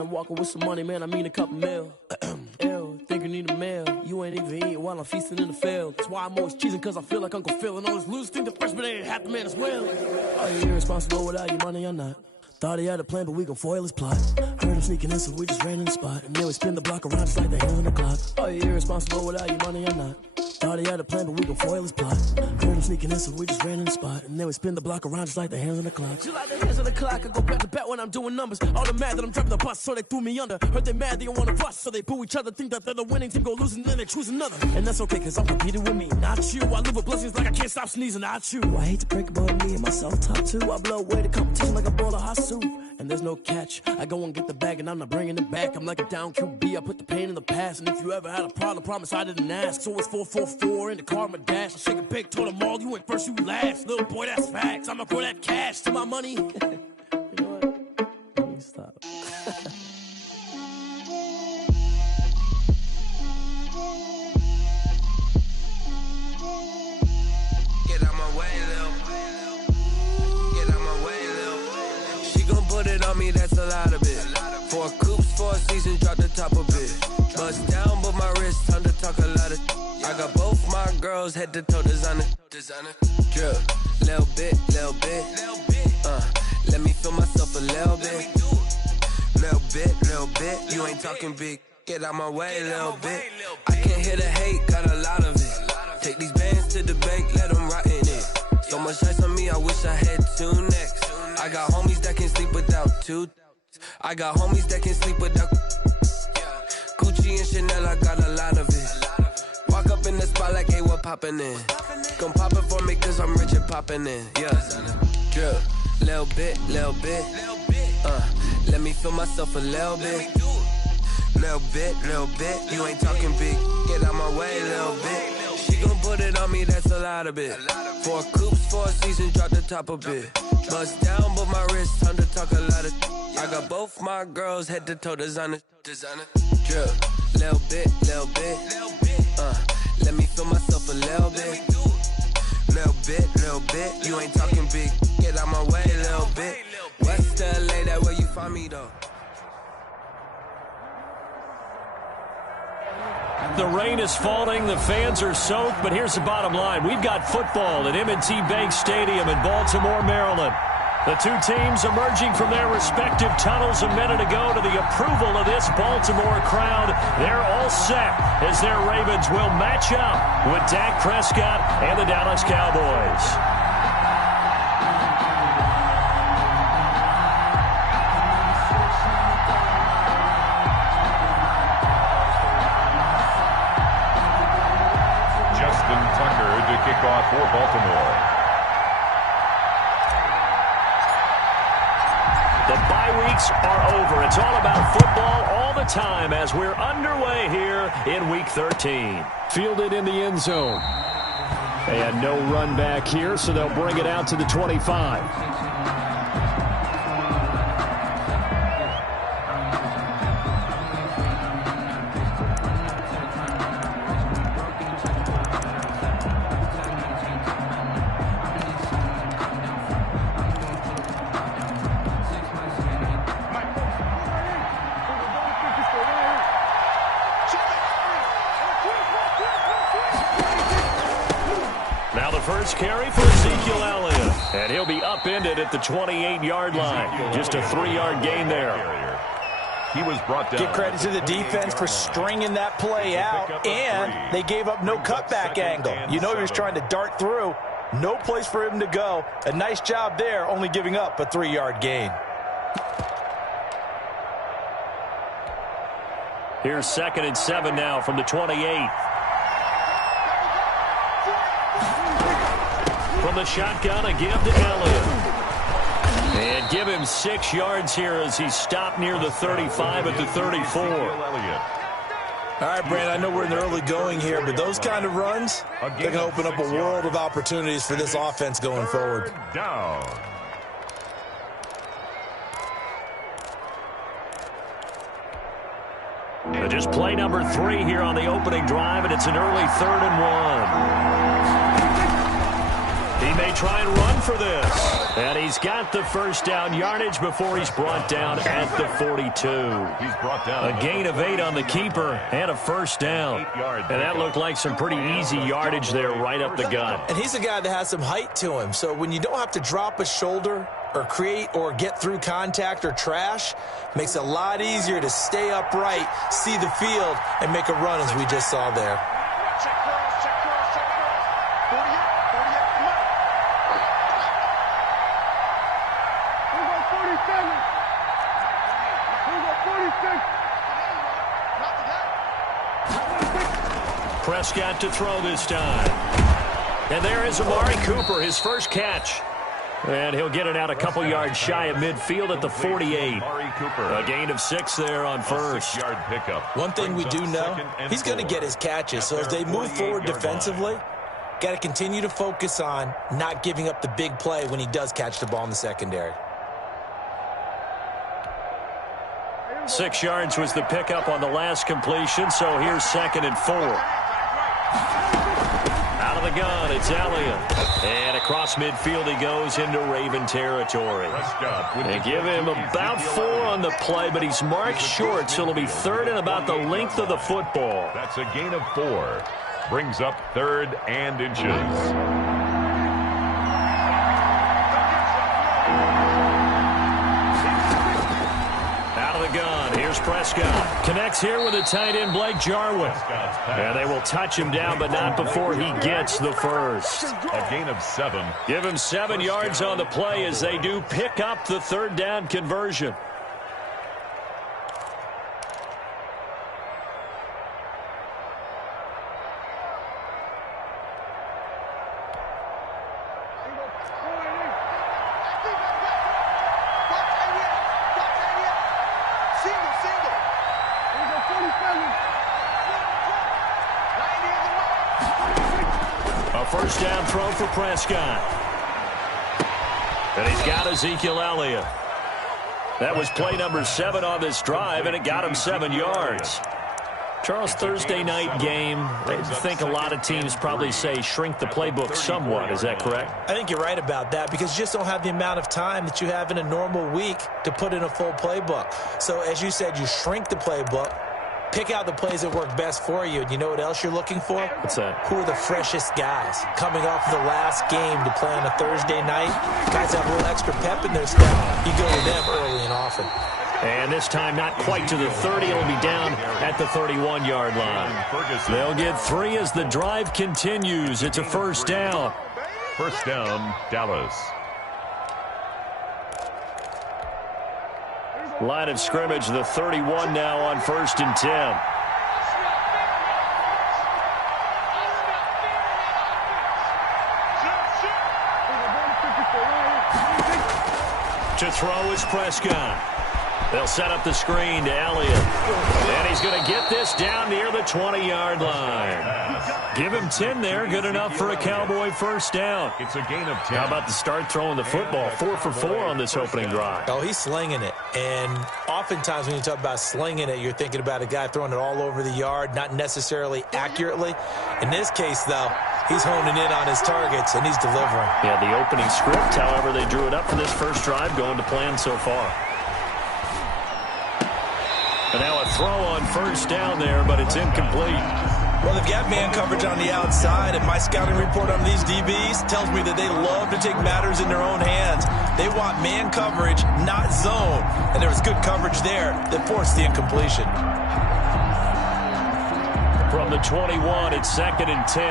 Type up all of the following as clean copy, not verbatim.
I'm walking with some money, man, I mean a couple mil. Ew, think you need a meal. You ain't even eating while I'm feasting in the field. That's why I'm always cheesing, cause I feel like Uncle Phil. And all this losers think the freshman ain't half the man as well. Are you irresponsible without your money or not? Thought he had a plan, but we gon' foil his plot. Heard him sneaking in, so we just ran in the spot. And then we spin the block around just like the hands on the clock. Are you irresponsible without your money or not? Thought he had a plan, but we gon' foil his plot. Heard him sneaking in, so we just ran in the spot. And then we spin the block around just like the hands on the clock. Just like the hands on the clock, I go back to back when I'm doing numbers. All the mad that I'm driving the bus, so they threw me under. Heard they mad, they don't wanna bust, so they boo each other. Think that they're the winning team, go losing, then they choose another. And that's okay, cause I'm competing with me, not you. I live with blessings like I can't stop sneezing, not you. I hate to break about me and myself top two. I blow away the competition like a bowl of hot soup. And there's no catch. I go and get the bag and I'm not bringing it back. I'm like a down QB, I put the pain in the past. And if you ever had a problem, promise I didn't ask. So it's 444 in the car, my dash. I shake a big, told them all, you ain't first, you last. Little boy, that's facts. I'ma throw that cash to my money. You know what? Let me stop. Get out my way, Lil. Get out my way, Lil. She gon' put it on me, that's a lot of it. 4 coops, 4 seasons, drop the top a bit. Bust down, but my wrist, time to talk a lot of. I got both my girls head to toe designer. Drip, little bit. Let me feel myself a little bit. Little bit. You ain't talking big. Get out my way, little bit. I can't hear the hate, got a lot of it. Take these bands to the bank, let them rot in it. So much ice on me, I wish I had 2 necks. I got homies that can sleep without 2. I got homies that can sleep without Gucci and Chanel, I got a lot of it. Walk up in the spot like, hey, what poppin' in? Gon' pop it for me cause I'm rich and poppin' in. Yeah, drip, little bit. Let me feel myself a little bit. Little bit. You ain't talking big. Get out my way, little bit. She gon' put it on me, that's a lot of it. 4 coops, 4 seasons, drop the top a bit. Bust down, but my wrist, time to talk a lot of. I got both my girls head to toe designer. Drip, little bit. Let me feel myself a little bit. Little bit. You ain't talking big. Get out my way, little bit. West LA, that where you find me though. The rain is falling, the fans are soaked, but here's the bottom line. We've got football at M&T Bank Stadium in Baltimore, Maryland. The two teams emerging from their respective tunnels a minute ago to the approval of this Baltimore crowd. They're all set as their Ravens will match up with Dak Prescott and the Dallas Cowboys. Kickoff for Baltimore. The bye weeks are over. It's all about football all the time as we're underway here in Week 13. Fielded in the end zone. And no run back here, so they'll bring it out to the 25. Carry for Ezekiel Elliott. And he'll be upended at the 28-yard line. Just a 3-yard gain there. He was brought down. Give credit to the defense for stringing that play out, and they gave up no cutback angle. You know he was trying to dart through. No place for him to go. A nice job there, only giving up a 3-yard gain. Here's 2nd and 7 now from the 28. From the shotgun, a give to Elliott. And give him 6 yards here as he stopped near the 35 at the 34. All right, Brandon, I know we're in the early going here, but those kind of runs, they're going to open up a world of opportunities for this offense going forward. Down. Just play number 3 here on the opening drive, and it's an early 3rd and 1. He may try and run for this. And he's got the first down yardage before he's brought down at the 42. He's brought down a gain of 8 on the keeper and a first down. And that looked like some pretty easy yardage there right up the gut. And he's a guy that has some height to him. So when you don't have to drop a shoulder or create or get through contact or trash, makes it a lot easier to stay upright, see the field, and make a run as we just saw there. Prescott to throw this time. And there is Amari Cooper, his first catch. And he'll get it out a couple yards shy of midfield at the 48. A gain of 6 there on first. 6-yard pickup. One thing we do know, he's going to get his catches. So as they move forward defensively, got to continue to focus on not giving up the big play when he does catch the ball in the secondary. 6 yards was the pickup on the last completion, so here's 2nd and 4. Out of the gun, it's Elliott. And across midfield he goes into Raven territory. They give him about 4 on the play, but he's marked short, so it'll be 3rd and about the length of the football. That's a gain of 4. Brings up 3rd and inches. Here's Prescott. Connects here with the tight end, Blake Jarwin. And they will touch him down, but not before he gets the first. A gain of 7. Give him 7 yards on the play as they do pick up the 3rd down conversion. First down throw for Prescott. And he's got Ezekiel Elliott. That was play number 7 on this drive, and it got him 7 yards. Charles, Thursday night game, I think a lot of teams probably say shrink the playbook somewhat. Is that correct? I think you're right about that because you just don't have the amount of time that you have in a normal week to put in a full playbook. So as you said, you shrink the playbook. Pick out the plays that work best for you. And you know what else you're looking for? What's that? Who are the freshest guys coming off of the last game to play on a Thursday night? Guys have a little extra pep in their step. You go to them early and often. And this time not quite to the 30. It'll be down at the 31-yard line. They'll get 3 as the drive continues. It's a first down. First down, Dallas. Line of scrimmage, the 31 now on 1st and 10. To throw is Prescott. They'll set up the screen to Elliott. And he's going to get this down near the 20-yard line. Give him 10 there. Good enough for a Cowboy first down. It's a gain of 10. How about to start throwing the football? 4 for 4 on this opening drive. Oh, he's slinging it. And oftentimes when you talk about slinging it, you're thinking about a guy throwing it all over the yard, not necessarily accurately. In this case, though, he's honing in on his targets, and he's delivering. Yeah, the opening script, however, they drew it up for this first drive, going to plan so far. And now a throw on first down there, but it's incomplete. Well, they've got man coverage on the outside, and my scouting report on these DBs tells me that they love to take matters in their own hands. They want man coverage, not zone. And there was good coverage there that forced the incompletion. From the 21, it's 2nd and 10.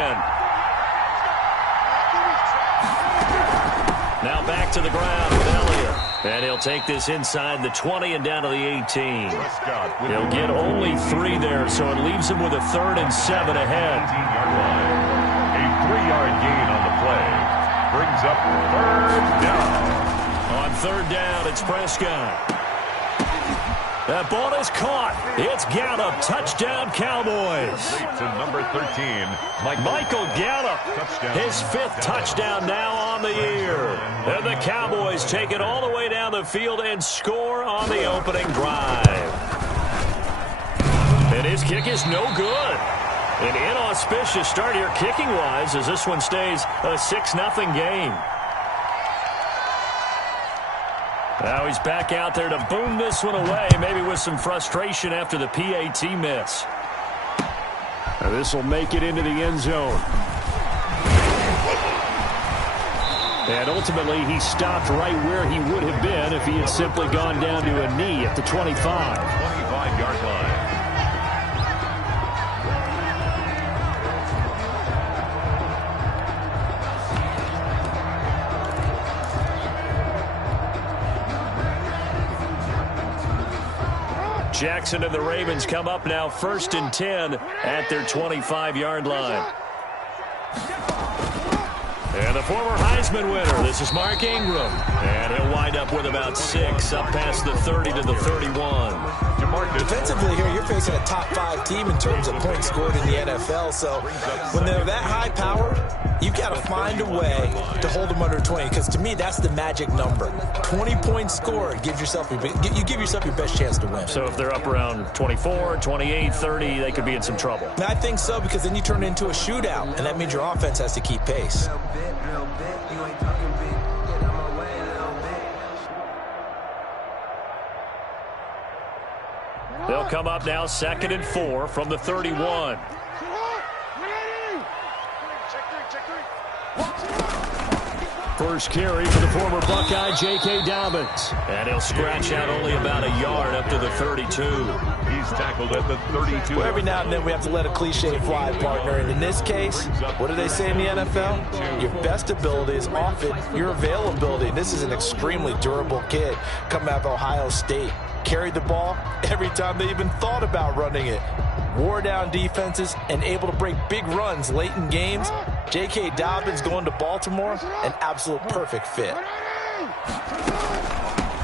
Now back to the ground with Elliott. And he'll take this inside the 20 and down to the 18. He'll get only 3 there, so it leaves him with a 3rd and 7 ahead. A 3-yard gain on the play. Brings up 3rd down. On 3rd down, it's Prescott. That ball is caught. It's Gallup. Touchdown, Cowboys. To number 13, Michael Gallup. His 5th touchdown now on the year. And the Cowboys take it all the way down the field and score on the opening drive. And his kick is no good. An inauspicious start here kicking-wise as this one stays a 6-0 game. Now he's back out there to boom this one away, maybe with some frustration after the PAT miss. Now this will make it into the end zone. And ultimately, he stopped right where he would have been if he had simply gone down to a knee at the 25. 25-yard line. Jackson and the Ravens come up now 1st and 10 at their 25-yard line. And the former Heisman winner, this is Mark Ingram. And he'll wind up with about 6 up past the 30 to the 31. Defensively here, you're facing a top 5 team in terms of points scored in the NFL. So when they're that high powered, you've got to find a way to hold them under 20. Because to me, that's the magic number. 20 points scored gives yourself you give yourself your best chance to win. So if they're up around 24, 28, 30, they could be in some trouble. I think so, because then you turn it into a shootout, and that means your offense has to keep pace. They'll come up now 2nd and 4 from the 31. First carry for the former Buckeye, J.K. Dobbins. And he'll scratch out only about a yard up to the 32. He's tackled at the 32. Well, every now and then we have to let a cliche fly, partner. And in this case, what do they say in the NFL? Your best ability is often your availability. This is an extremely durable kid coming out of Ohio State. Carried the ball every time they even thought about running it. Wore down defenses and able to break big runs late in games. J.K. Dobbins going to Baltimore, an absolute perfect fit.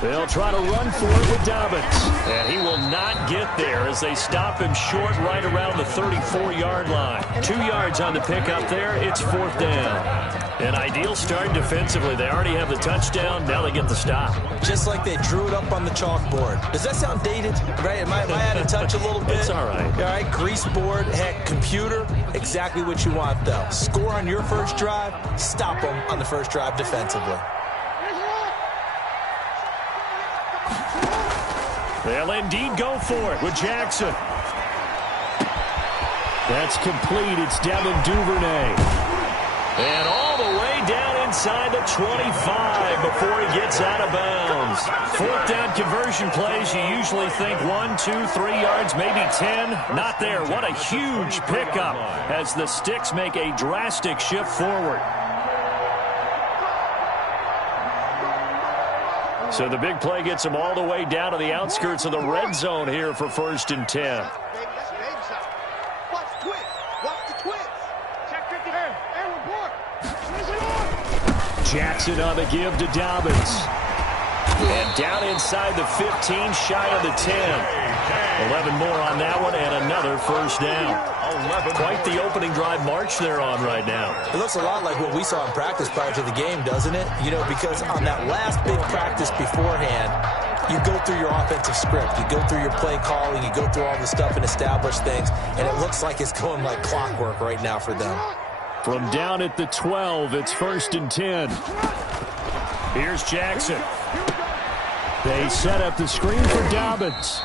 They'll try to run for it with Dobbins. And he will not get there as they stop him short right around the 34-yard line. 2 yards on the pickup there. It's 4th down. An ideal start defensively. They already have the touchdown. Now they get the stop. Just like they drew it up on the chalkboard. Does that sound dated? Right? Am I out of touch a little bit? It's all right. All right, grease board, heck, computer, exactly what you want, though. Score on your first drive, stop them on the first drive defensively. They'll indeed go for it with Jackson. That's complete. It's Devin Duvernay. And all the way down inside the 25 before he gets out of bounds. 4th down conversion plays, you usually think 1, 2, 3 yards, maybe 10. Not there. What a huge pickup as the Sticks make a drastic shift forward. So the big play gets them all the way down to the outskirts of the red zone here for 1st and 10. Jackson on the give to Dobbins. And down inside the 15, shy of the 10. 11 more on that one, and another 1st down. Quite the opening drive march they're on right now. It looks a lot like what we saw in practice prior to the game, doesn't it? You know, because on that last big practice beforehand, you go through your offensive script. You go through your play calling. You go through all the stuff and establish things. And it looks like it's going like clockwork right now for them. From down at the 12, it's 1st and 10. Here's Jackson. They set up the screen for Dobbins.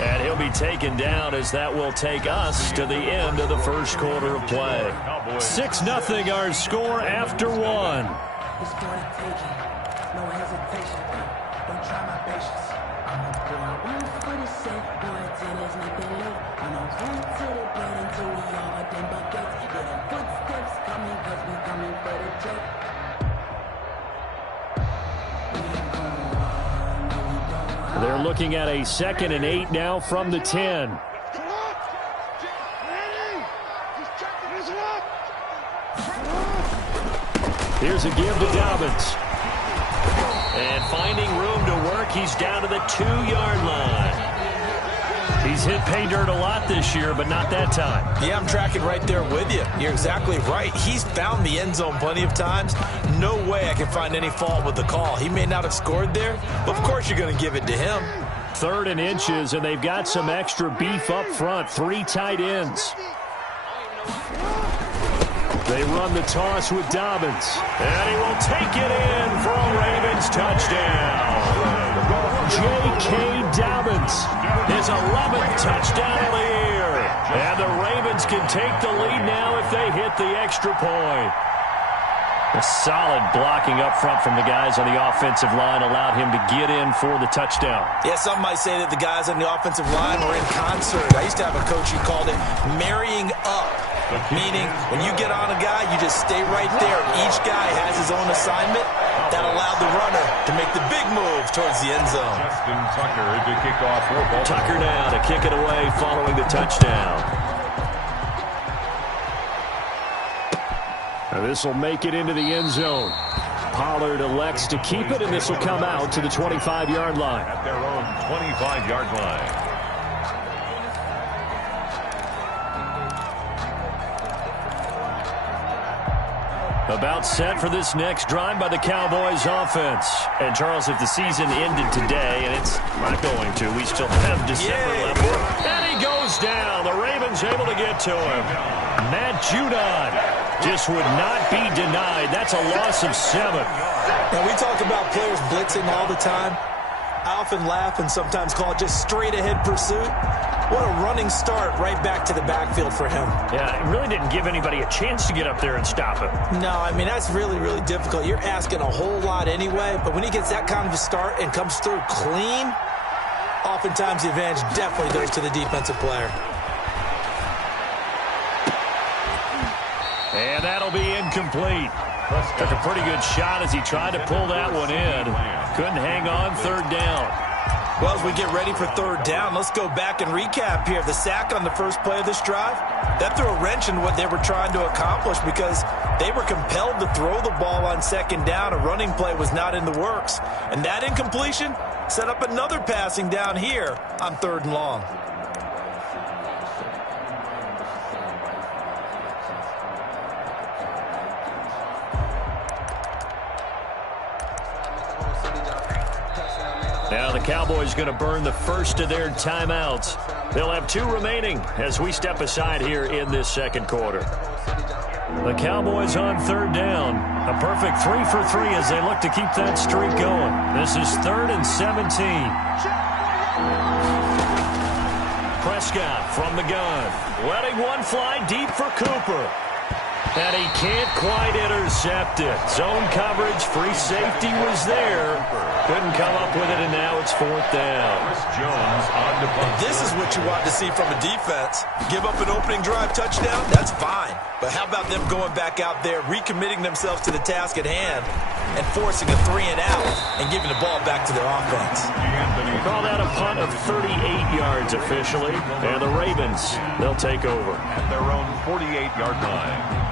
And he'll be taken down as that will take us to the end of the first quarter of play. 6-0 our score after 1. They're looking at a 2nd and 8 now from the 10. Here's a give to Dobbins. And finding room to work, he's down to the 2-yard line. He's hit pay dirt a lot this year, but not that time. Yeah, I'm tracking right there with you. You're exactly right. He's found the end zone plenty of times. No way I can find any fault with the call. He may not have scored there, but of course you're going to give it to him. 3rd and inches, and they've got some extra beef up front. 3 tight ends. They run the toss with Dobbins. And he will take it in for a Ravens touchdown. J.K. Dobbins, his 11th touchdown of the year. And the Ravens can take the lead now if they hit the extra point. A solid blocking up front from the guys on the offensive line allowed him to get in for the touchdown. Yeah, some might say that the guys on the offensive line were in concert. I used to have a coach who called it marrying up, meaning when you get on a guy, you just stay right there. Each guy has his own assignment. That allowed the runner to make the big move towards the end zone. Justin Tucker to kick off for Baltimore. Tucker now to kick it away following the touchdown. This will make it into the end zone. Pollard elects to keep it, and this will come out to the 25-yard line. At their own 25-yard line. About set for this next drive by the Cowboys offense. And, Charles, if the season ended today, and it's not going to, we still have December left. And he goes down. The Ravens able to get to him. Matt Judon just would not be denied. That's a loss of 7. Now, we talk about players blitzing all the time. I often laugh and sometimes call it just straight-ahead pursuit. What a running start right back to the backfield for him. Yeah, it really didn't give anybody a chance to get up there and stop him. No, I mean, that's really, really difficult. You're asking a whole lot anyway, but when he gets that kind of a start and comes through clean, oftentimes the advantage definitely goes to the defensive player. And that'll be incomplete. Took a pretty good shot as he tried to pull that one in. Couldn't hang on, third down. Well, as we get ready for third down, let's go back and recap here. The sack on the first play of this drive, that threw a wrench in what they were trying to accomplish because they were compelled to throw the ball on second down. A running play was not in the works. And that incompletion set up another passing down here on third and long. Now the Cowboys going to burn the first of their timeouts. They'll have 2 remaining as we step aside here in this second quarter. The Cowboys on third down. A perfect 3 for 3 as they look to keep that streak going. This is 3rd and 17. Prescott from the gun. Letting one fly deep for Cooper. And he can't quite intercept it. Zone coverage, free safety was there. Couldn't come up with it, and now it's 4th down. Chris Jones on the punt. This is what you want to see from a defense. Give up an opening drive touchdown, that's fine. But how about them going back out there, recommitting themselves to the task at hand, and forcing a 3 and out, and giving the ball back to their offense. We'll call that a punt of 38 yards officially. And the Ravens, they'll take over. At their own 48-yard line.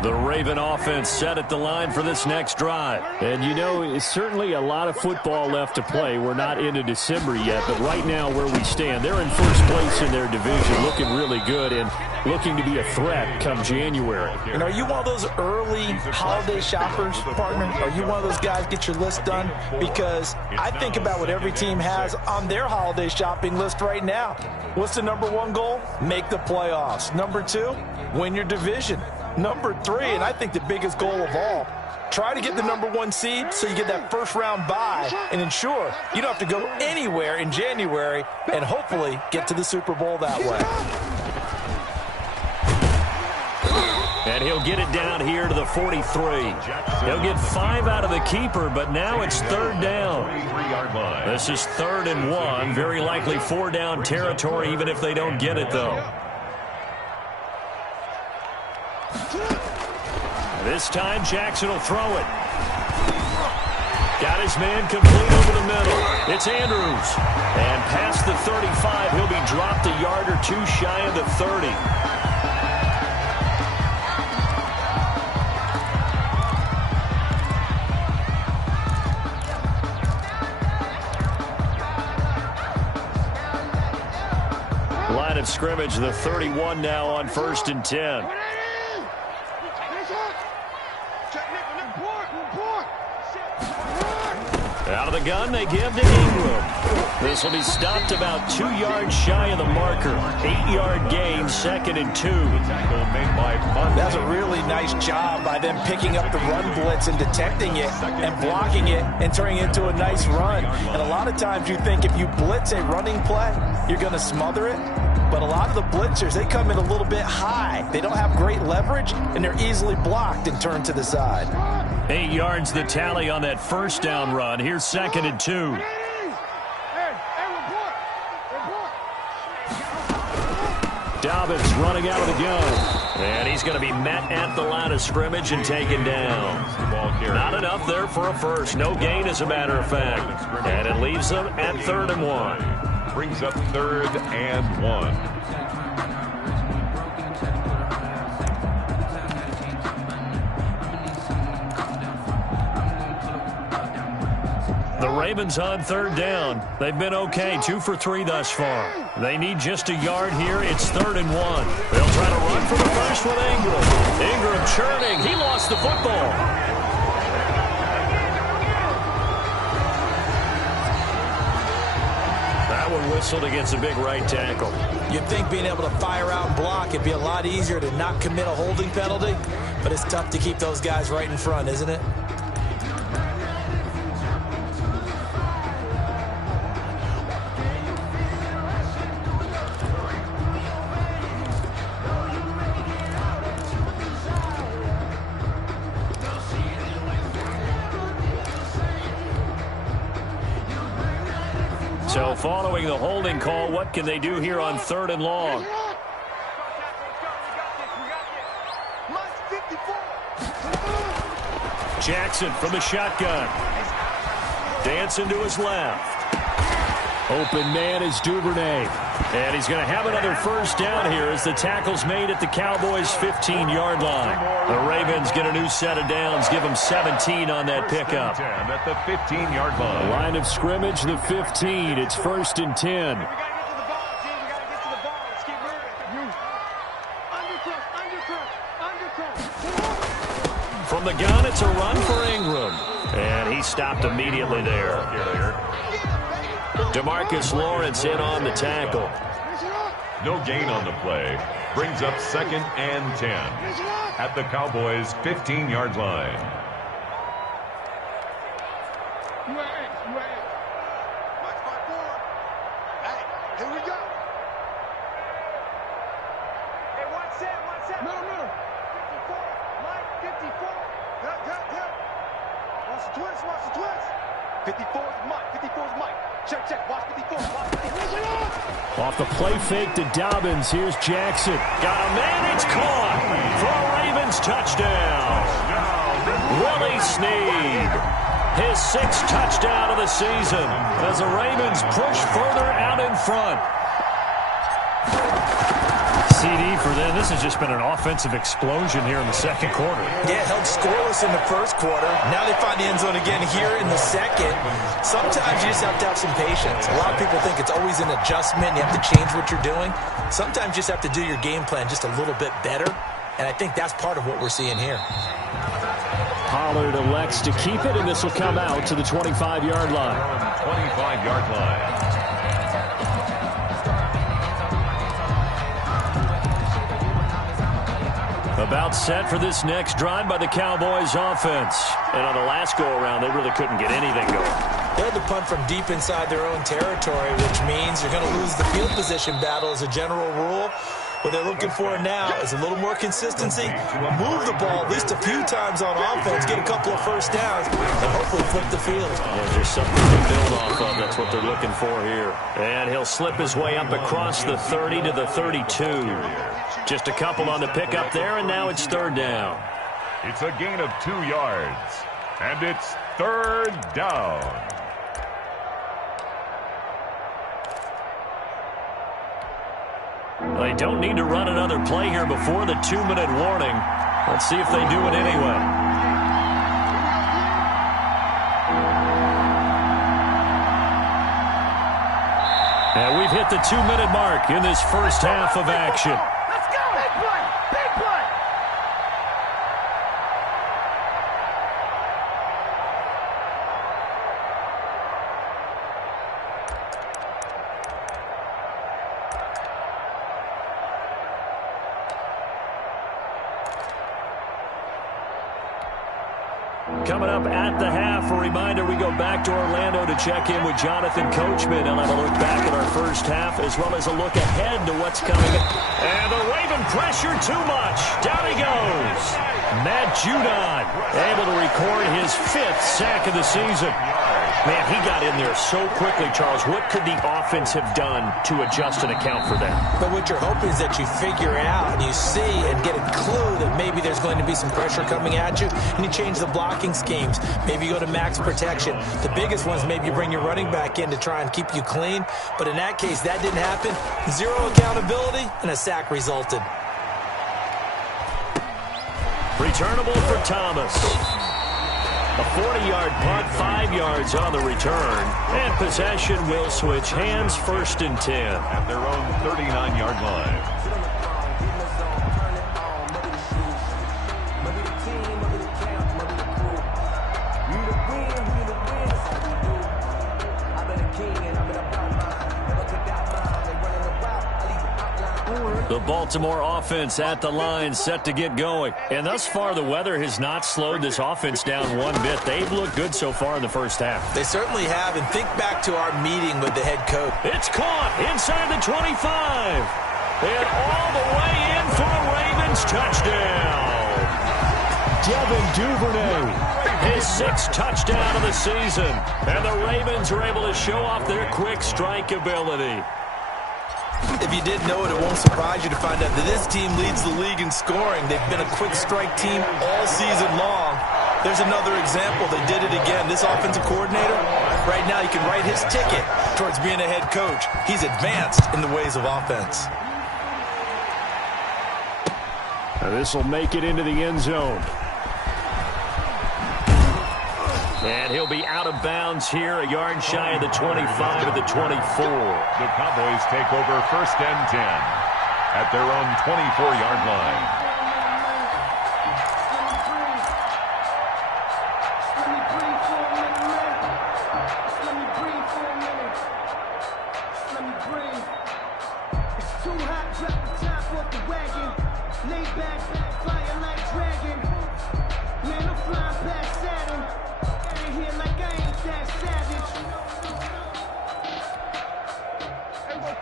The Raven offense set at the line for this next drive. And, you know, it's certainly a lot of football left to play. We're not into December yet, but right now where we stand, they're in first place in their division, looking really good and looking to be a threat come January. And are you one of those early holiday shoppers, partner? Are you one of those guys get your list done? Because I think about what every team has on their holiday shopping list right now. What's the number 1 goal? Make the playoffs. Number 2, win your division. Number 3, and I think the biggest goal of all, try to get the number 1 seed so you get that first-round bye and ensure you don't have to go anywhere in January and hopefully get to the Super Bowl that way. And he'll get it down here to the 43. He'll get 5 out of the keeper, but now it's 3rd down. This is 3rd and 1. Very likely 4-down territory, even if they don't get it, though. This time, Jackson will throw it. Got his man complete over the middle. It's Andrews. And past the 35, he'll be dropped a yard or 2 shy of the 30. Line of scrimmage, the 31 now on 1st and 10. Out of the gun, they give to Ingram. This will be stopped about 2 yards shy of the marker. 8-yard gain, 2nd and 2. That's a really nice job by them picking up the run blitz and detecting it and blocking it and turning it into a nice run. And a lot of times you think if you blitz a running play, you're going to smother it. But a lot of the blitzers, they come in a little bit high. They don't have great leverage, and they're easily blocked and turned to the side. 8 yards the tally on that first down run. Here's 2nd and 2. Dobbins running out of the gun. And he's going to be met at the line of scrimmage and taken down. Not enough there for a first. No gain, as a matter of fact. And it leaves them at 3rd and 1. Brings up 3rd and 1. The Ravens on 3rd down. They've been okay, 2 for 3 thus far. They need just a yard here. It's 3rd and 1. They'll try to run for the first with Ingram. Ingram churning. He lost the football. That one whistled against a big right tackle. You'd think being able to fire out and block, it'd be a lot easier to not commit a holding penalty, but it's tough to keep those guys right in front, isn't it? So following the holding call, what can they do here on 3rd and long? Jackson from the shotgun. Dancing to his left. Open man is Duvernay. And he's going to have another first down here as the tackle's made at the Cowboys' 15-yard line. The Ravens get a new set of downs, give them 17 on that pickup. At the 15-yard line. Line of scrimmage, the 15. It's 1st and 10. From the gun, it's a run for Ingram. And he stopped immediately there. DeMarcus Lawrence in on the tackle. No gain on the play. Brings up 2nd and 10 at the Cowboys' 15-yard line. Hey, here we go. Hey, one set. No. 54. Mike, 54. Good. Watch the twist. 54 is Mike. Check. Watch 54. Off the play fake to Dobbins. Here's Jackson. Got a man. It's caught for a Ravens touchdown. Willie Snead. His 6th touchdown of the season as the Ravens push further out in front. CD for them. This has just been an offensive explosion here in the second quarter. Yeah, held scoreless in the first quarter. Now they find the end zone again here in the second. Sometimes you just have to have some patience. A lot of people think it's always an adjustment. You have to change what you're doing. Sometimes you just have to do your game plan just a little bit better. And I think that's part of what we're seeing here. Pollard elects to keep it, and this will come out to the 25-yard line. 25-yard line. About set for this next drive by the Cowboys offense. And on the last go-around, they really couldn't get anything going. They had to punt from deep inside their own territory, which means you're going to lose the field position battle as a general rule. What they're looking for now is a little more consistency. Move the ball at least a few times on offense, get a couple of first downs, and hopefully flip the field. There's just something to build off of. That's what they're looking for here. And he'll slip his way up across the 30 to the 32. Just a couple on the pickup there, and now it's 3rd down. It's a gain of 2 yards, and it's 3rd down. They don't need to run another play here before the 2-minute warning. Let's see if they do it anyway. And we've hit the 2-minute mark in this first half of action. Let's go! Big play! Big play! Coming up at the half, a reminder, we go back to Orlando to check in with Jonathan Coachman. He'll have a look back at our first half as well as a look ahead to what's coming. And the Raven pressure too much. Down he goes. Matt Judon able to record his 5th sack of the season. Man, he got in there so quickly, Charles. What could the offense have done to adjust and account for that? But what you're hoping is that you figure out and you see and get a clue that maybe there's going to be some pressure coming at you, and you change the blocking schemes. Maybe you go to max protection. The biggest ones, maybe you bring your running back in to try and keep you clean. But in that case, that didn't happen. 0 accountability, and a sack resulted. Returnable for Thomas. A 40-yard punt, 5 yards on the return. And possession will switch hands, 1st and 10. At their own 39-yard line. The Baltimore offense at the line, set to get going. And thus far, the weather has not slowed this offense down one bit. They've looked good so far in the first half. They certainly have, and think back to our meeting with the head coach. It's caught inside the 25. And all the way in for a Ravens touchdown. Devin Duvernay, his 6th touchdown of the season. And the Ravens are able to show off their quick strike ability. If you didn't know it, it won't surprise you to find out that this team leads the league in scoring. They've been a quick strike team all season long. There's another example. They did it again. This offensive coordinator, right now, you can write his ticket towards being a head coach. He's advanced in the ways of offense. Now this will make it into the end zone. And he'll be out of bounds here, a yard shy of the 25 of the 24. The Cowboys take over 1st and 10 at their own 24-yard line.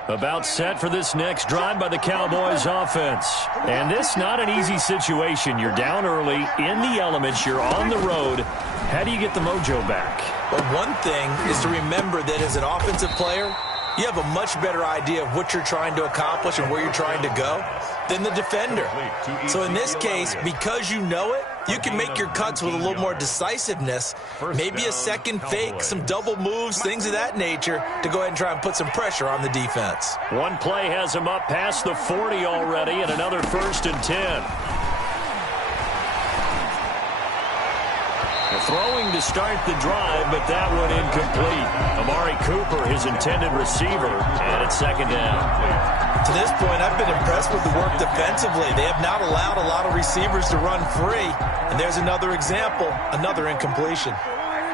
About set for this next drive by the Cowboys offense. And this not an easy situation. You're down early, in the elements, you're on the road. How do you get the mojo back? Well, one thing is to remember that as an offensive player, you have a much better idea of what you're trying to accomplish and where you're trying to go than the defender. So in this case, because you know it, you can make your cuts with a little more decisiveness, maybe a second fake, some double moves, things of that nature, to go ahead and try and put some pressure on the defense. One play has him up past the 40 already, and another 1st and 10. Throwing to start the drive, but that one incomplete. Amari Cooper, his intended receiver, and it's 2nd down. To this point, I've been impressed with the work defensively. They have not allowed a lot of receivers to run free. And there's another example, another incompletion.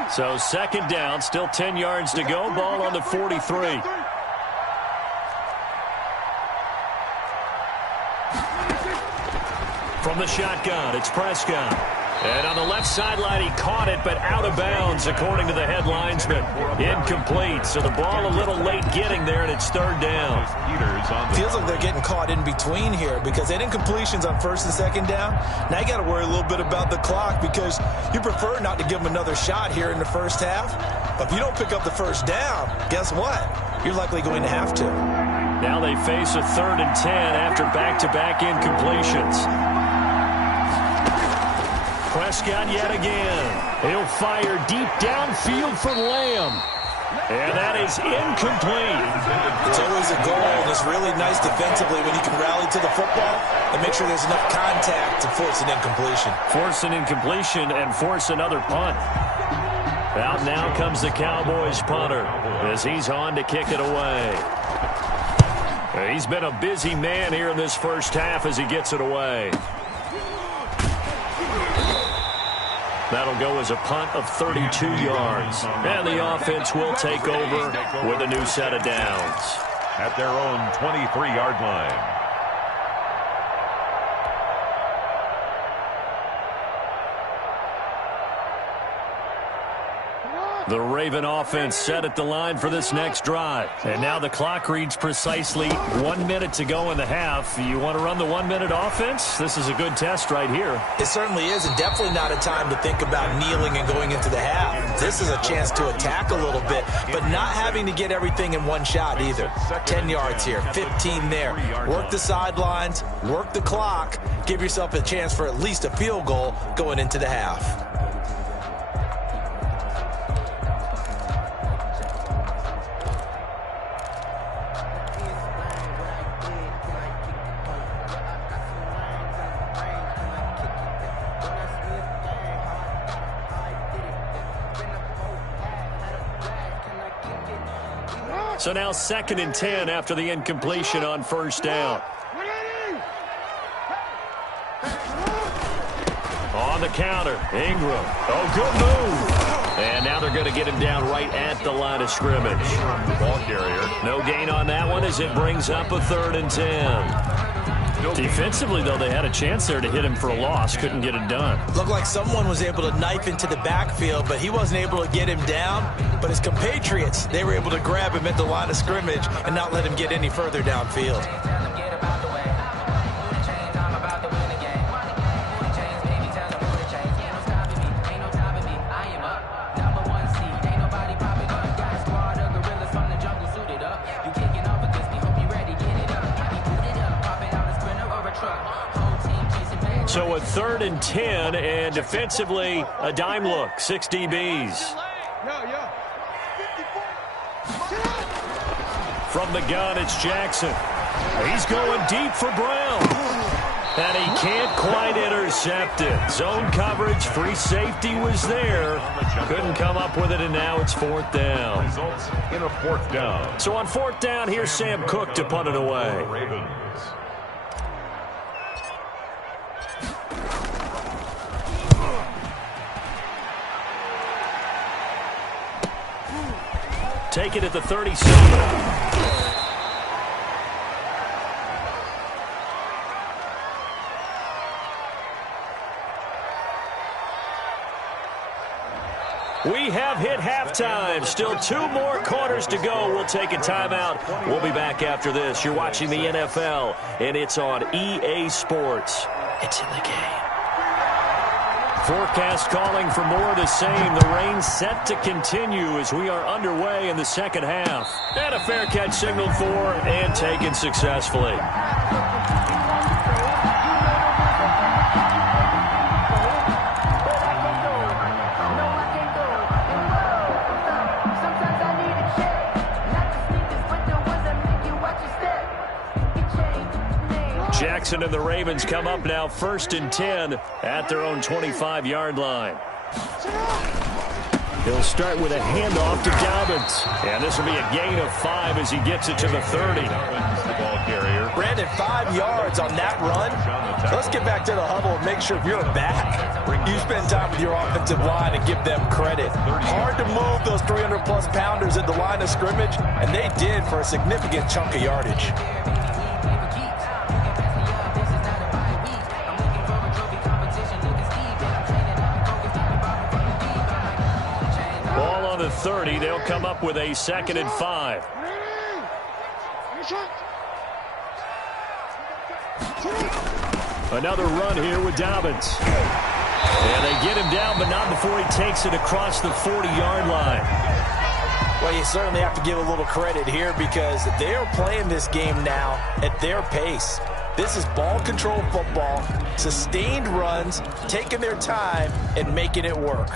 So 2nd down, still 10 yards to go, ball on the 43. From the shotgun, it's Prescott. And on the left sideline, he caught it, but out of bounds, according to the head linesman. Incomplete, so the ball a little late getting there, and it's 3rd down. Feels like they're getting caught in between here because they had incompletions on 1st and 2nd down. Now you got to worry a little bit about the clock because you prefer not to give them another shot here in the first half. But if you don't pick up the 1st down, guess what? You're likely going to have to. Now they face a 3rd and 10 after back-to-back incompletions. Prescott yet again. He'll fire deep downfield for Lamb. And that is incomplete. It's always a goal, and it's really nice defensively when you can rally to the football and make sure there's enough contact to force an incompletion. Force an incompletion and force another punt. Out now comes the Cowboys punter as he's on to kick it away. He's been a busy man here in this first half as he gets it away. That'll go as a punt of 32 yards. And the offense will take over with a new set of downs. At their own 23-yard line. The Raven offense set at the line for this next drive. And now the clock reads precisely 1 minute to go in the half. You want to run the 1 minute offense? This is a good test right here. It certainly is, and definitely not a time to think about kneeling and going into the half. This is a chance to attack a little bit, but not having to get everything in one shot either. 10 yards here, 15 there. Work the sidelines, work the clock, give yourself a chance for at least a field goal going into the half. So now 2nd and 10 after the incompletion on first down. On the counter, Ingram. Oh, good move. And now they're going to get him down right at the line of scrimmage. The ball carrier. No gain on that one as it brings up a 3rd and 10. Defensively, though, they had a chance there to hit him for a loss. Couldn't get it done. Looked like someone was able to knife into the backfield, but he wasn't able to get him down. But his compatriots, they were able to grab him at the line of scrimmage and not let him get any further downfield. So a 3rd and 10, and defensively, a dime look, 6 DBs. From the gun, it's Jackson. He's going deep for Brown. And he can't quite intercept it. Zone coverage, free safety was there. Couldn't come up with it, and now it's 4th down. Results in a 4th down. So on 4th down, here's Sam Cook to punt it away. Ravens. Take it at the 37. We have hit halftime. Still 2 more quarters to go. We'll take a timeout. We'll be back after this. You're watching the NFL, and it's on EA Sports. It's in the game. Forecast calling for more of the same. The rain set to continue as we are underway in the second half. And a fair catch signaled for and taken successfully. Jackson and the Ravens come up now 1st and 10 at their own 25-yard line. He'll start with a handoff to Dobbins. And this will be a gain of 5 as he gets it to the 30. The ball carrier. Brandon, 5 yards on that run. So let's get back to the huddle and make sure if you're back, you spend time with your offensive line and give them credit. Hard to move those 300-plus pounders at the line of scrimmage, and they did for a significant chunk of yardage. Ball on the 30. They'll come up with a 2nd and 5. Another run here with Dobbins. And they get him down, but not before he takes it across the 40-yard line. Well, you certainly have to give a little credit here because they are playing this game now at their pace. This is ball control football, sustained runs, taking their time, and making it work.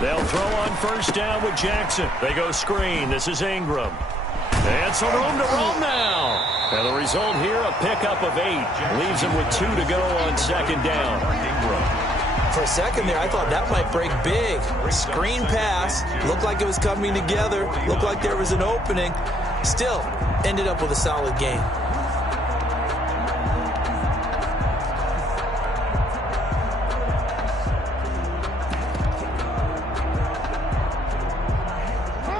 They'll throw on first down with Jackson. They go screen. This is Ingram. And some room to roam now. And the result here, a pickup of 8. Leaves him with 2 to go on 2nd down. Ingram. For a second there, I thought that might break big. Screen pass. Looked like it was coming together. Looked like there was an opening. Still, ended up with a solid game.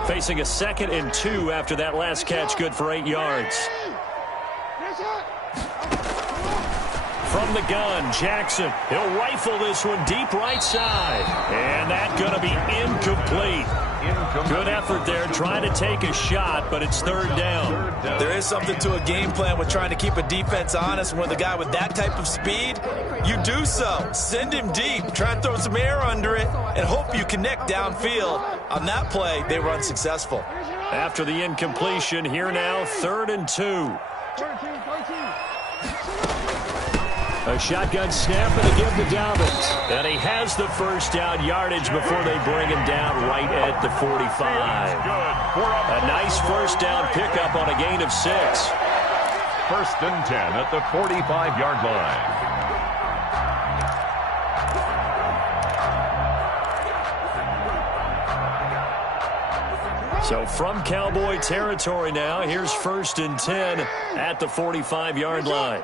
Facing a 2nd and 2 after that last catch, good for 8 yards. From the gun, Jackson. He'll rifle this one deep right side. And that's going to be incomplete. Good effort there trying to take a shot, but it's 3rd down. There is something to a game plan with trying to keep a defense honest. When the guy with that type of speed, you do so. Send him deep. Try and throw some air under it and hope you connect downfield. On that play, they were unsuccessful. After the incompletion, here now, 3rd and 2. A shotgun snap and a give to Dobbins. And he has the first down yardage before they bring him down right at the 45. A nice first down pickup on a gain of 6. 1st and 10 at the 45-yard line. So from Cowboy territory now, here's 1st and 10 at the 45-yard line.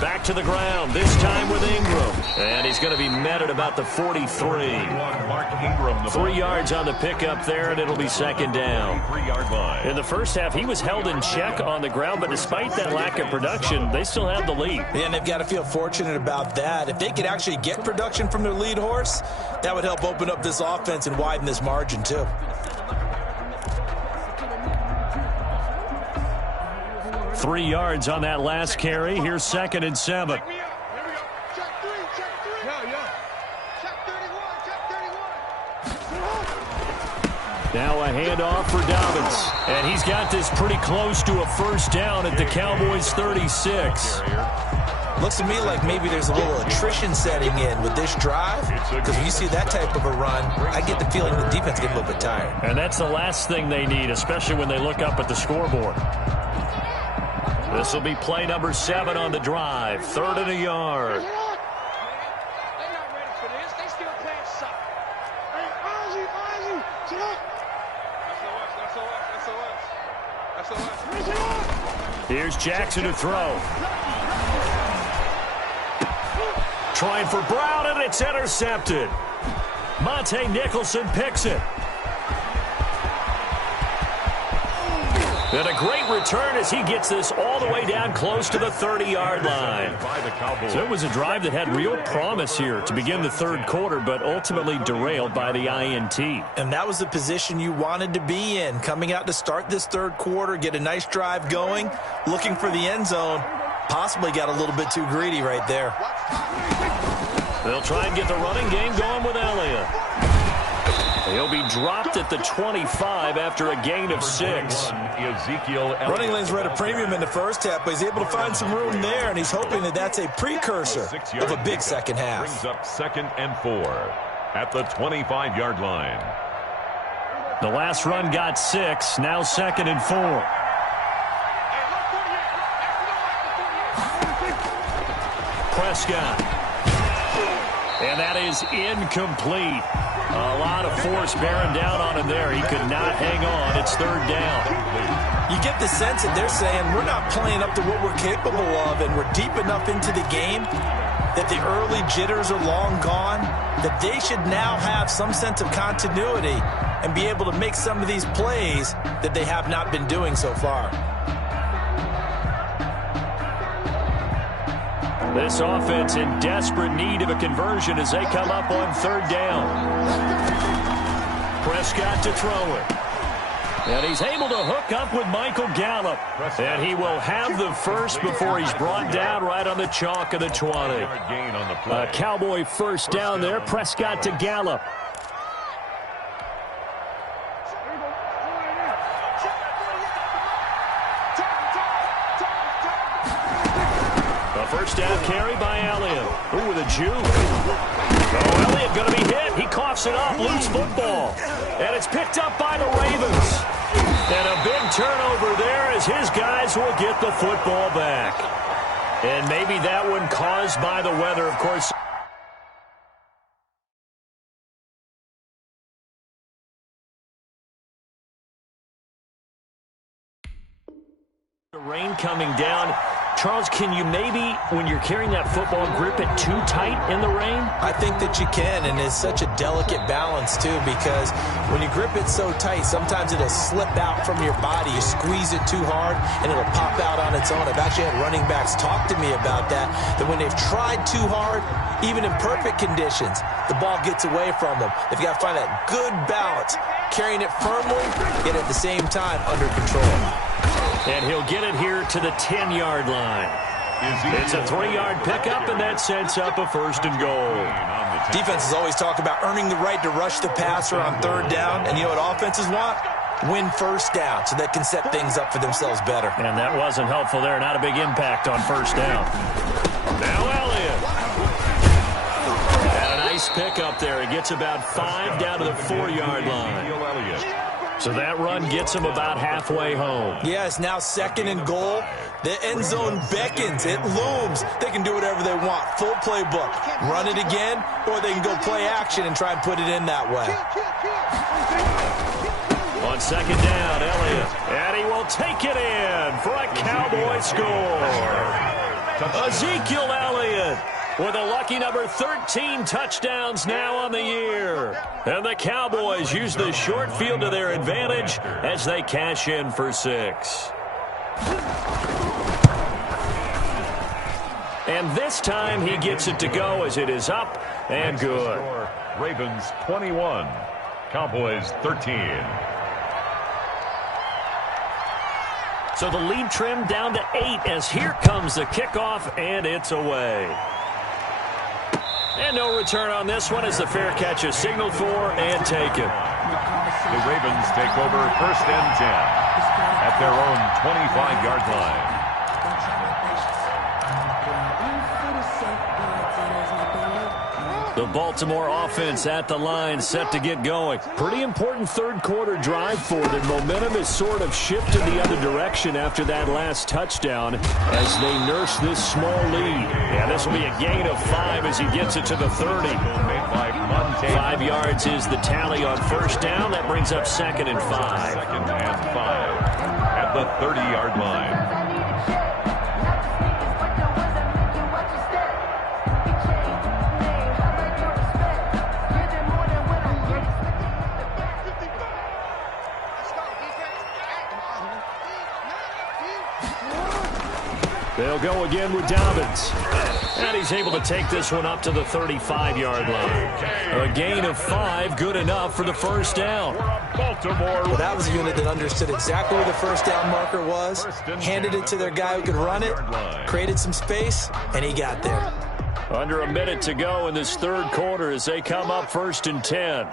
Back to the ground, this time with Ingram. And he's going to be met at about the 43. 3 yards on the pickup there, and it'll be 2nd down. In the first half, he was held in check on the ground, but despite that lack of production, they still have the lead. Yeah, and they've got to feel fortunate about that. If they could actually get production from their lead horse, that would help open up this offense and widen this margin, too. Three yards on that last carry. Here's 2nd and 7. Here we go. Check 3. Check 31. Now a handoff for Dobbins. And he's got this pretty close to a first down at the Cowboys' 36. Looks to me like maybe there's a little attrition setting in with this drive, because when you see that type of a run, I get the feeling the defense gets a little bit tired. And that's the last thing they need, especially when they look up at the scoreboard. This will be play number 7 on the drive. 3rd and a yard. They're not ready for this. They still playing suck. Hey, Ozzy, chill out. SOS. Here's Jackson to throw. Trying for Brown, and it's intercepted. Monte Nicholson picks it. And a great return as he gets this all the way down close to the 30-yard line. So it was a drive that had real promise here to begin the 3rd quarter, but ultimately derailed by the INT. And that was the position you wanted to be in, coming out to start this 3rd quarter, get a nice drive going, looking for the end zone. Possibly got a little bit too greedy right there. They'll try and get the running game going with Elliott. He'll be dropped at the 25 after a gain of 6. Running lanes were at a premium in the first half, but he's able to find some room there, and he's hoping that that's a precursor of a big second half. Brings up 2nd and 4 at the 25-yard line. The last run got 6, now 2nd and 4. Prescott. And that is incomplete. A lot of force bearing down on him there. He could not hang on. It's 3rd down. You get the sense that they're saying we're not playing up to what we're capable of, and we're deep enough into the game that the early jitters are long gone, that they should now have some sense of continuity and be able to make some of these plays that they have not been doing so far. This offense in desperate need of a conversion as they come up on 3rd down. Prescott to throw it. And he's able to hook up with Michael Gallup. And he will have the first before he's brought down right on the chalk of the 20. A Cowboy first down there. Prescott to Gallup. First down carry by Elliott. Ooh, with a juke. Oh, Elliott going to be hit. He coughs it up. Loose football. And it's picked up by the Ravens. And a big turnover there as his guys will get the football back. And maybe that one caused by the weather, of course. rain coming down. Charles, can you maybe, when you're carrying that football, grip it too tight in the rain? I think that you can, and it's such a delicate balance, too, because when you grip it so tight, sometimes it'll slip out from your body. You squeeze it too hard, and it'll pop out on its own. I've actually had running backs talk to me about that when they've tried too hard, even in perfect conditions, the ball gets away from them. They've got to find that good balance, carrying it firmly, yet at the same time under control. And he'll get it here to the 10-yard line. It's a 3-yard pickup, and that sets up a 1st and goal. Defenses always talk about earning the right to rush the passer on 3rd down, and you know what offenses want? Win 1st down so they can set things up for themselves better. And that wasn't helpful there. Not a big impact on 1st down. Now Elliott. And a nice pickup there. He gets about 5 down to the 4-yard line. So that run gets him about halfway home. Yeah, it's now 2nd and goal. The end zone beckons. It looms. They can do whatever they want. Full playbook. Run it again, or they can go play action and try and put it in that way. On 2nd down, Elliott. And he will take it in for a Cowboy score. Ezekiel Elliott with a lucky number 13 touchdowns now on the year. And the Cowboys use the short field to their advantage as they cash in for 6. And this time he gets it to go as it is up and good. Ravens 21, Cowboys 13. So the lead trimmed down to 8 as here comes the kickoff, and it's away. And no return on this one as the fair catch is signaled for and taken. The Ravens take over 1st and 10 at their own 25-yard line. The Baltimore offense at the line, set to get going. Pretty important 3rd quarter drive for them. Momentum has sort of shifted the other direction after that last touchdown as they nurse this small lead. Yeah, this will be a gain of 5 as he gets it to the 30. 5 yards is the tally on 1st down. That brings up 2nd and 5. 2nd and 5 at the 30-yard line. They'll go again with Dobbins. And he's able to take this one up to the 35-yard line. A gain of 5, good enough for the 1st down. Well, that was a unit that understood exactly where the 1st down marker was, handed it to their guy who could run it, created some space, and he got there. Under a minute to go in this 3rd quarter as they come up 1st and 10.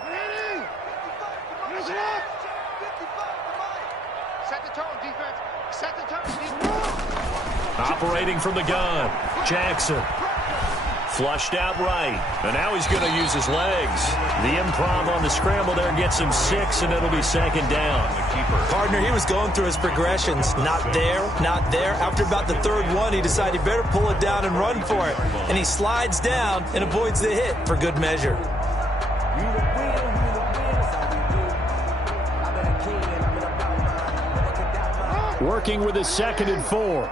Set the tone, defense. Set the tone, defense. Operating from the gun, Jackson. Flushed out right, and now he's going to use his legs. The improv on the scramble there gets him 6, and it'll be 2nd down. Partner, he was going through his progressions. Not there, not there. After about the 3rd one, he decided he better pull it down and run for it. And he slides down and avoids the hit for good measure. Working with his 2nd and 4.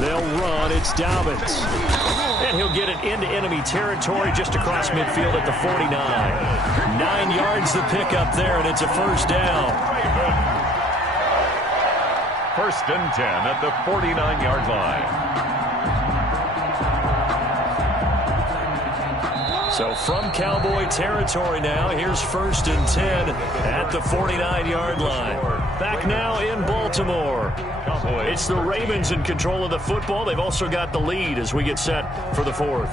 They'll run. It's Dobbins. And he'll get it into enemy territory just across midfield at the 49. 9 yards to pick up there, and it's a 1st down. 1st and 10 at the 49-yard line. So from Cowboy territory now, here's 1st and 10 at the 49-yard line. Back now in Baltimore. It's the Ravens in control of the football. They've also got the lead as we get set for the 4th.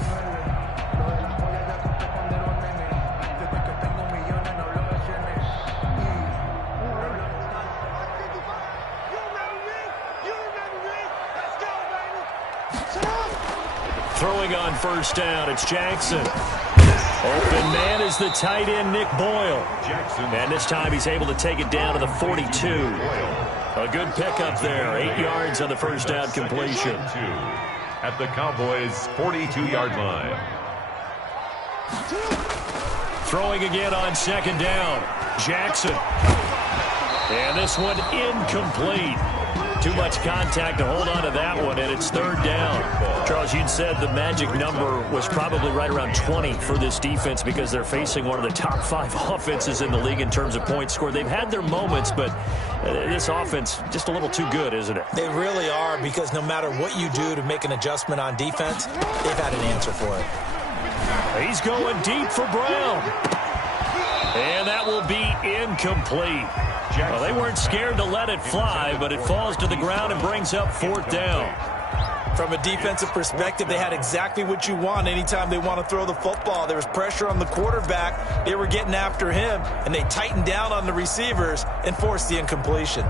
Throwing on 1st down, it's Jackson. Open man is the tight end, Nick Boyle. And this time he's able to take it down to the 42. A good pickup there. 8 yards on the 1st down completion. At the Cowboys' 42-yard line. Throwing again on 2nd down. Jackson. And this one incomplete. Too much contact to hold on to that one, and it's third down. Charles, you'd said the magic number was probably right around 20 for this defense because they're facing one of the top 5 offenses in the league in terms of points scored. They've had their moments, but this offense just a little too good, isn't it? They really are, because no matter what you do to make an adjustment on defense, they've had an answer for it. He's going deep for Brown. And that will be incomplete. Well, they weren't scared to let it fly, but it falls to the ground and brings up fourth down. From a defensive perspective, they had exactly what you want anytime they want to throw the football. There was pressure on the quarterback. They were getting after him, and they tightened down on the receivers and forced the incompletion.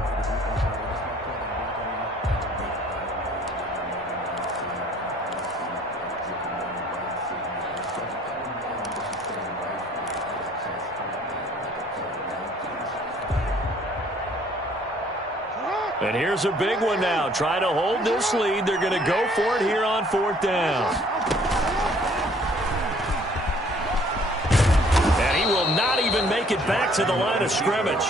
And here's a big one now. Trying to hold this lead. They're going to go for it here on fourth down. And he will not even make it back to the line of scrimmage.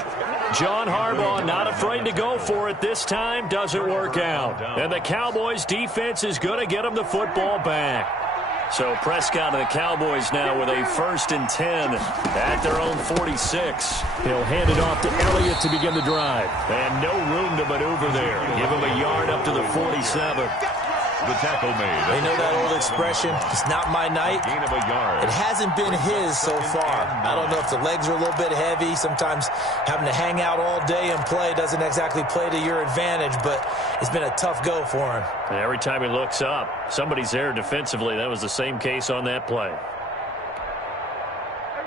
John Harbaugh not afraid to go for it this time. Doesn't work out. And the Cowboys defense is going to get them the football back. So Prescott and the Cowboys now with a 1st and 10 at their own 46. He'll hand it off to Elliott to begin the drive. And no room to maneuver there. Give him a yard up to the 47. The tackle made. They know that old expression, it's not my night. Gain of a yard. It hasn't been his so far. I don't know if the legs are a little bit heavy. Sometimes having to hang out all day and play doesn't exactly play to your advantage, but it's been a tough go for him. And every time he looks up, somebody's there defensively. That was the same case on that play.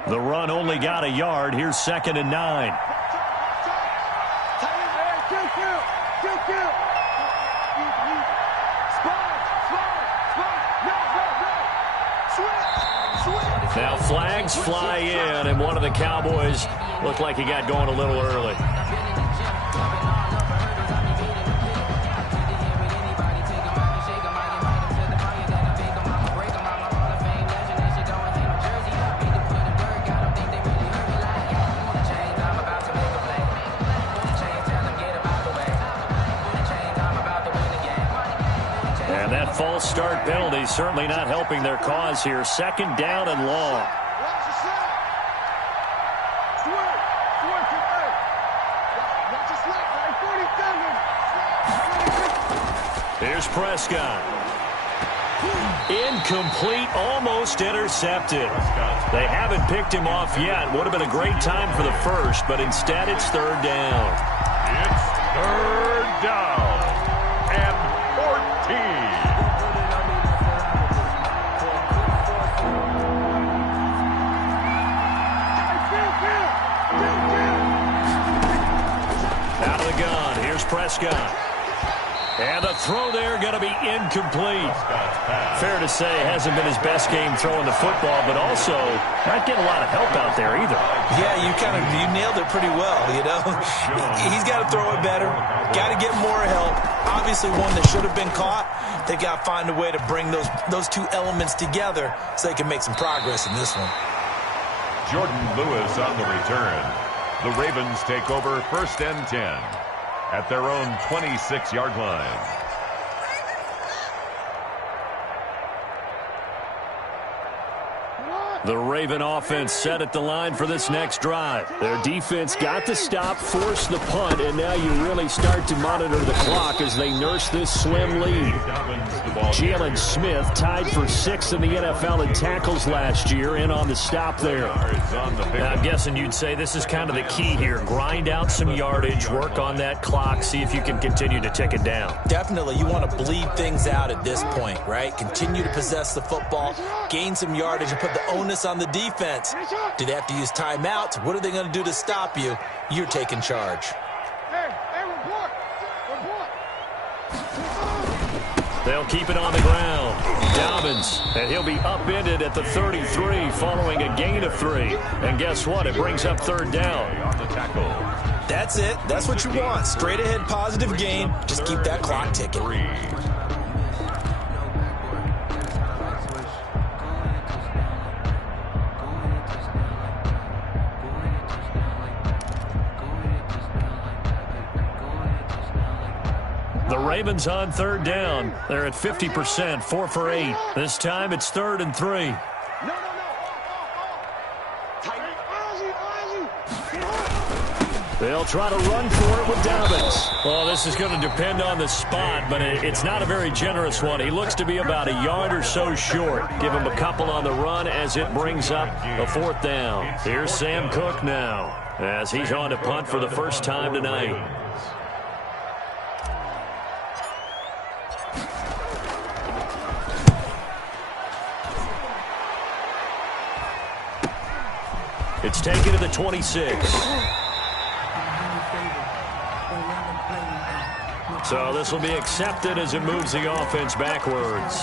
The run only got a yard. Here's 2nd and 9. Now flags fly in, and one of the Cowboys looked like he got going a little early. And that false start penalty certainly not helping their cause here. 2nd down and long. Here's Prescott. Incomplete, almost intercepted. They haven't picked him off yet. Would have been a great time for the first, but instead it's 3rd down. It's 3rd down and 14. Out of the gun, here's Prescott. And the throw there going to be incomplete. Fair to say, hasn't been his best game throwing the football, but also not getting a lot of help out there either. Yeah, you nailed it pretty well, you know. He's got to throw it better. Got to get more help. Obviously one that should have been caught. They got to find a way to bring those two elements together so they can make some progress in this one. Jordan Lewis on the return. The Ravens take over 1st and 10 at their own 26-yard line. The Raven offense set at the line for this next drive. Their defense got the stop, forced the punt, and now you really start to monitor the clock as they nurse this slim lead. Jalen Smith tied for 6th in the NFL in tackles last year, in on the stop there. Now, I'm guessing you'd say this is kind of the key here. Grind out some yardage, work on that clock, see if you can continue to tick it down. Definitely, you want to bleed things out at this point, right? Continue to possess the football, gain some yardage, and put the onus on the defense. Do they have to use timeouts? What are they going to do to stop you? You're taking charge. They'll keep it on the ground. Dobbins, and he'll be upended at the 33 following a gain of 3. And guess what? It brings up 3rd down. On the tackle. That's it. That's what you want. Straight ahead positive gain. Just keep that clock ticking. The Ravens on third down. They're at 50%, 4 for 8. This time it's 3rd and 3. They'll try to run for it with Dobbins. Well, this is going to depend on the spot, but it's not a very generous one. He looks to be about a yard or so short. Give him a couple on the run as it brings up a 4th down. Here's Sam Cook now as he's on to punt for the first time tonight. It's taken to the 26. So this will be accepted as it moves the offense backwards.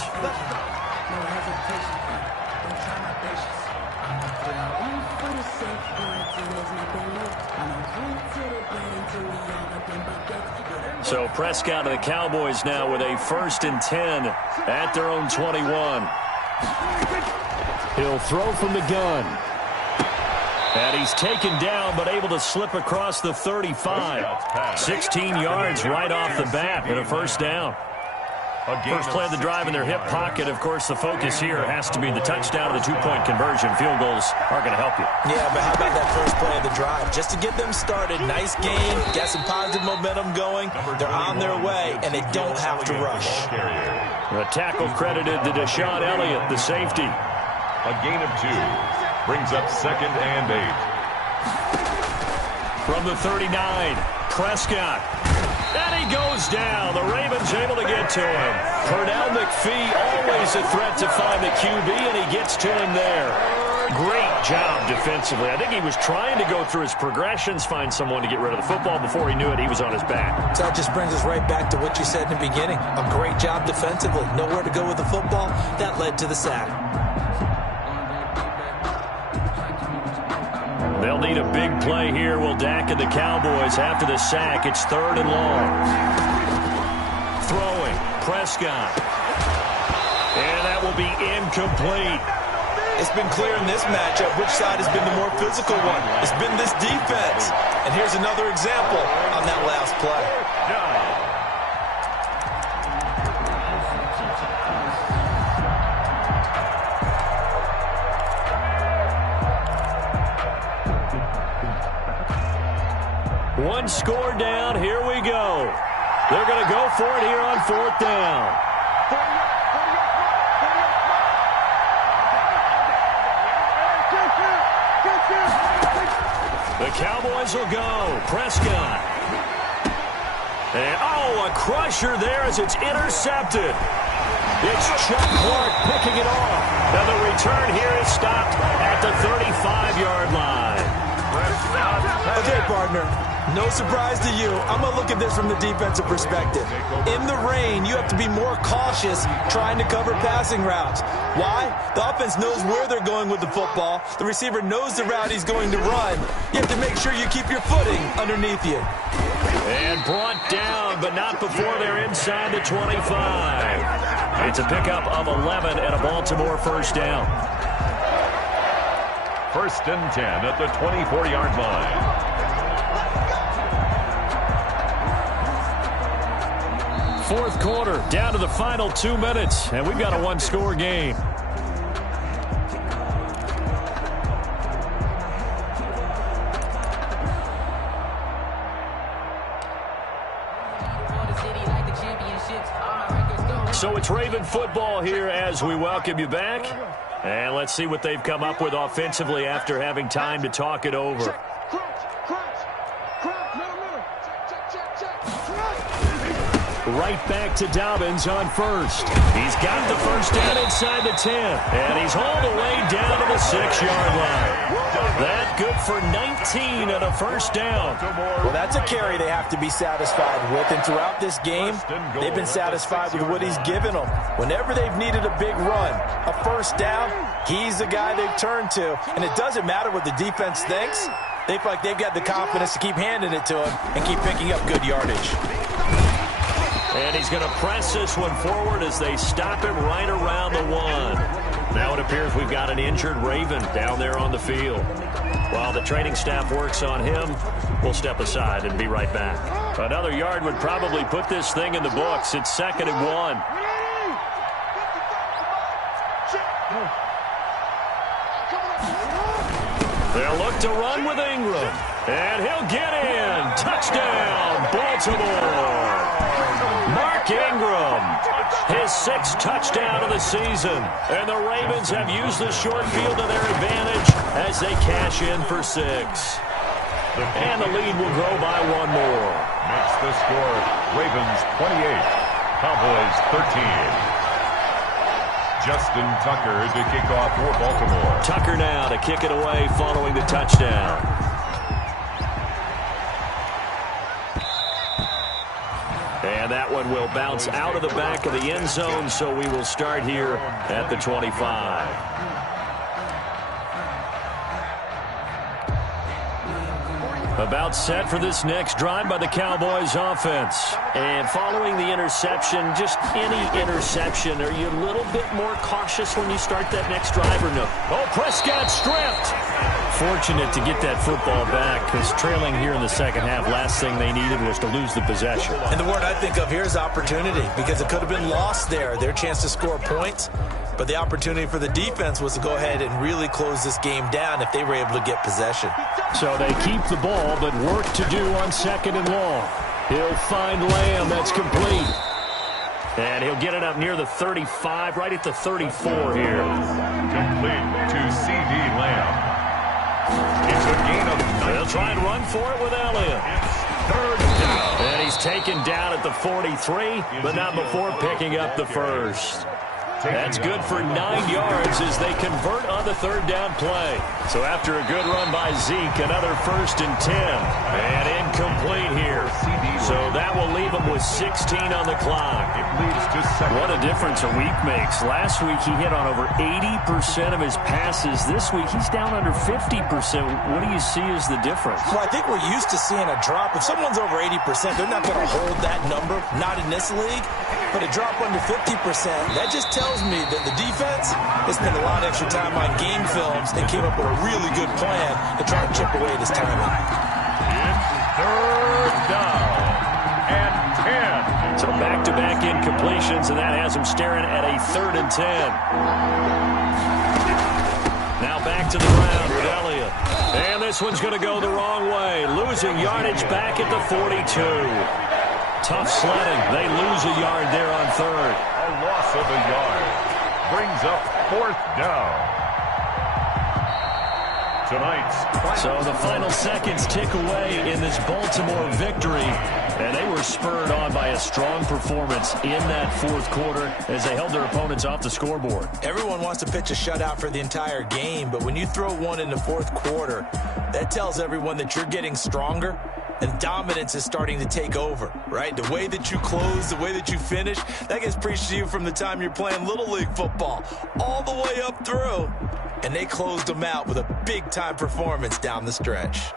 So Prescott of the Cowboys now with a 1st and 10 at their own 21. He'll throw from the gun. And he's taken down, but able to slip across the 35. 16 yards right off the bat and a 1st down. First play of the drive in their hip pocket. Of course, the focus here has to be the touchdown of the 2-point conversion. Field goals are going to help you. Yeah, but how about that first play of the drive? Just to get them started, nice game, got some positive momentum going. They're on their way, and they don't have to rush. A tackle credited to Deshaun Elliott, the safety. A gain of 2. Brings up 2nd and 8. From the 39, Prescott. And he goes down. The Ravens able to get to him. Pernell McPhee, always a threat to find the QB, and he gets to him there. Great job defensively. I think he was trying to go through his progressions, find someone to get rid of the football. Before he knew it, he was on his back. So that just brings us right back to what you said in the beginning. A great job defensively. Nowhere to go with the football. That led to the sack. They'll need a big play here, will Dak and the Cowboys. After the sack, it's 3rd and long. Throwing, Prescott. And that will be incomplete. It's been clear in this matchup which side has been the more physical one. It's been this defense. And here's another example on that last play. One score down. Here we go. They're going to go for it here on 4th down. The Cowboys will go. Prescott. And, a crusher there as it's intercepted. It's Chuck Clark picking it off. Now the return here is stopped at the 35-yard line. Okay, partner. No surprise to you. I'm going to look at this from the defensive perspective. In the rain, you have to be more cautious trying to cover passing routes. Why? The offense knows where they're going with the football. The receiver knows the route he's going to run. You have to make sure you keep your footing underneath you. And brought down, but not before they're inside the 25. It's a pickup of 11 and a Baltimore 1st down. 1st and 10 at the 24-yard line. Fourth quarter, down to the final 2 minutes, and we've got a one-score game. So it's Raven football here as we welcome you back. And let's see what they've come up with offensively after having time to talk it over. Right back to Dobbins on 1st. He's got the 1st down inside the 10. And he's all the way down to the 6-yard line. That good for 19 and a 1st down. Well, that's a carry they have to be satisfied with. And throughout this game, they've been satisfied with what he's given them. Whenever they've needed a big run, a 1st down, he's the guy they've turned to. And it doesn't matter what the defense thinks. They feel like they've got the confidence to keep handing it to him and keep picking up good yardage. And he's going to press this one forward as they stop him right around the 1. Now it appears we've got an injured Raven down there on the field. While the training staff works on him, we'll step aside and be right back. Another yard would probably put this thing in the books. It's 2nd and 1. They'll look to run with Ingram. And he'll get in. Touchdown, Baltimore. Mark Ingram, his 6th touchdown of the season. And the Ravens have used the short field to their advantage as they cash in for 6. And the lead will grow by 1 more. Makes the score Ravens 28, Cowboys 13. Justin Tucker to kick off for Baltimore. Tucker now to kick it away following the touchdown. And that one will bounce out of the back of the end zone, so we will start here at the 25. About set for this next drive by the Cowboys offense. And following the interception, just any interception, are you a little bit more cautious when you start that next drive or no? Oh, Prescott stripped. Fortunate to get that football back because trailing here in the second half, last thing they needed was to lose the possession. And the word I think of here is opportunity because it could have been lost there, their chance to score points. But the opportunity for the defense was to go ahead and really close this game down if they were able to get possession. So they keep the ball, but work to do on 2nd and long. He'll find Lamb. That's complete. And he'll get it up near the 35, right at the 34 here. Complete to C.D. Lamb. It's a gain of 19. They'll try and run for it with Elliott. It's 3rd down. And he's taken down at the 43, but not before picking up the 1st. That's good for 9 yards as they convert on the 3rd down play. So after a good run by Zeke, another 1st and 10. And incomplete here. So that will leave him with 16 on the clock. It leads to 2nd. What a difference a week makes. Last week he hit on over 80% of his passes. This week he's down under 50%. What do you see as the difference? Well, I think we're used to seeing a drop. If someone's over 80%, they're not going to hold that number. Not in this league. But a drop under 50%, that just tells me that the defense has spent a lot of extra time on game films and came up with a really good plan to try to chip away at his timing. It's 3rd down and 10. So back-to-back incompletions, and that has him staring at a 3rd and 10. Now back to the ground with Elliott. And this one's going to go the wrong way. Losing yardage back at the 42. Tough sledding. They lose a yard there on 3rd. A loss of a yard brings up 4th down. Tonight's. So the final seconds tick away in this Baltimore victory. And they were spurred on by a strong performance in that 4th quarter as they held their opponents off the scoreboard. Everyone wants to pitch a shutout for the entire game, but when you throw one in the 4th quarter, that tells everyone that you're getting stronger and dominance is starting to take over, right? The way that you close, the way that you finish, that gets preached to you from the time you're playing Little League football all the way up through. And they closed them out with a big-time performance down the stretch.